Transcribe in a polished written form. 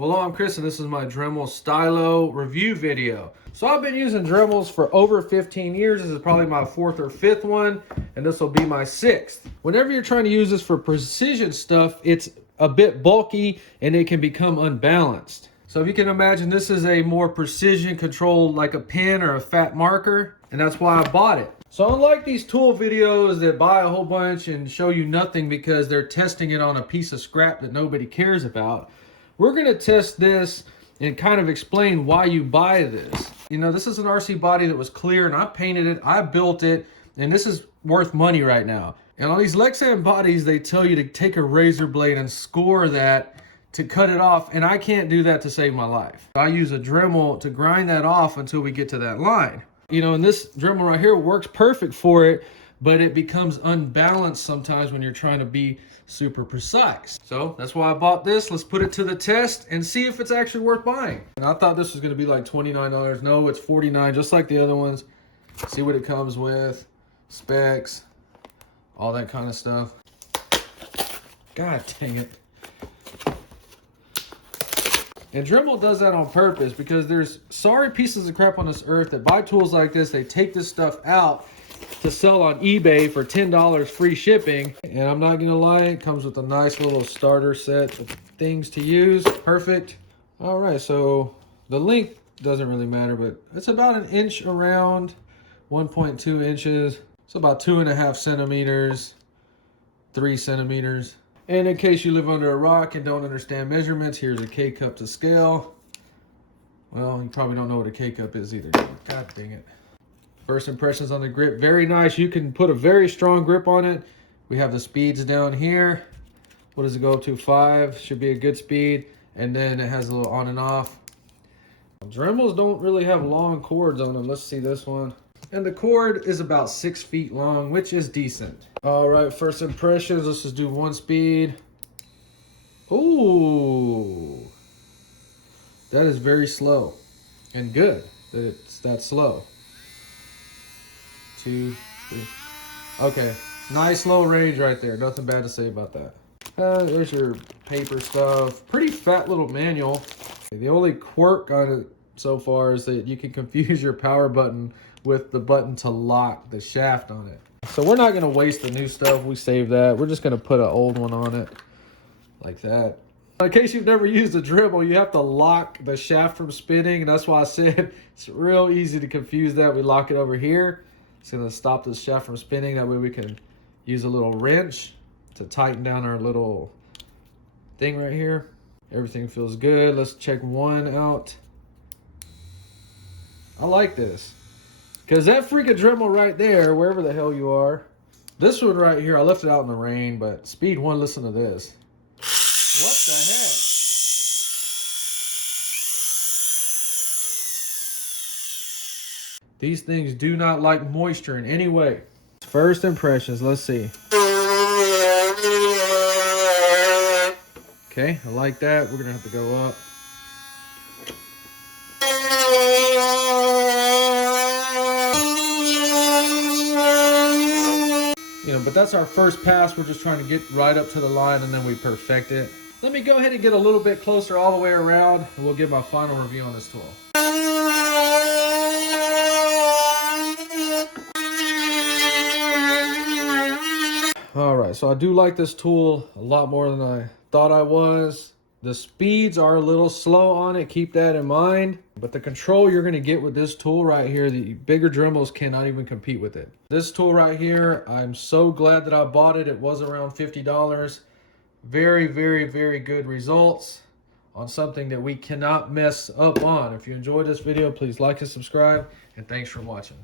Well, I'm Chris and this is my Dremel STYLO review video. So I've been using Dremels for over 15 years. This is probably my 4th or 5th one, and this will be my 6th. Whenever you're trying to use this for precision stuff, it's a bit bulky and it can become unbalanced. So if you can imagine, this is a more precision control, like a pen or a fat marker, and that's why I bought it. So unlike these tool videos that buy a whole bunch and show you nothing because they're testing it on a piece of scrap that nobody cares about, we're gonna test this and kind of explain why you buy this. You know, this is an RC body that was clear and I painted it, I built it, and this is worth money right now. And on these Lexan bodies, they tell you to take a razor blade and score that to cut it off, and I can't do that to save my life. I use a Dremel to grind that off until we get to that line. You know, and this Dremel right here works perfect for it, but it becomes unbalanced sometimes when you're trying to be super precise. So that's why I bought this. Let's put it to the test and see if it's actually worth buying. And I thought this was gonna be like $29. No, it's $49, just like the other ones. See what it comes with, specs, all that kind of stuff. God dang it. And Dremel does that on purpose because there's sorry pieces of crap on this earth that buy tools like this. They take this stuff out to sell on eBay for $10 free shipping. And I'm not gonna lie, it comes with a nice little starter set of things to use. Perfect. All right, so the length doesn't really matter, but it's about 1 inch around, 1.2 inches. It's about 2.5 centimeters, 3 centimeters. And in case you live under a rock and don't understand measurements, here's a K-cup to scale. Well, you probably don't know what a K-cup is either. God dang it. First impressions on the grip, very nice. You can put a very strong grip on it. We have the speeds down here. What does it go up to? 5, should be a good speed. And then it has a little on and off. Dremels don't really have long cords on them. Let's see this one. And the cord is about 6 feet long, which is decent. All right, first impressions, let's just do 1 speed. Ooh, that is very slow and good that it's that slow. 2, 3. Okay, nice low range right there. Nothing bad to say about that. There's your paper stuff. Pretty fat little manual. The only quirk on it so far is that you can confuse your power button with the button to lock the shaft on it. So we're not gonna waste the new stuff, we saved that. We're just gonna put an old one on it, like that. In case you've never used a Dremel, you have to lock the shaft from spinning, and that's why I said it's real easy to confuse that. We lock it over here. It's gonna stop the shaft from spinning. That way we can use a little wrench to tighten down our little thing right here. Everything feels good. Let's check one out. I like this. Because that freaking Dremel right there, wherever the hell you are, this one right here, I left it out in the rain, but speed 1, listen to this. What the heck? These things do not like moisture in any way. First impressions, let's see. Okay, I like that. We're gonna have to go up. You know, but that's our first pass. We're just trying to get right up to the line and then we perfect it. Let me go ahead and get a little bit closer all the way around and we'll give my final review on this tool. All right, so I do like this tool a lot more than I thought I was. The speeds are a little slow on it, keep that in mind. But the control you're gonna get with this tool right here, the bigger Dremels cannot even compete with it. This tool right here, I'm so glad that I bought it. It was around $50. Very, very, very good results on something that we cannot mess up on. If you enjoyed this video, please like and subscribe, and thanks for watching.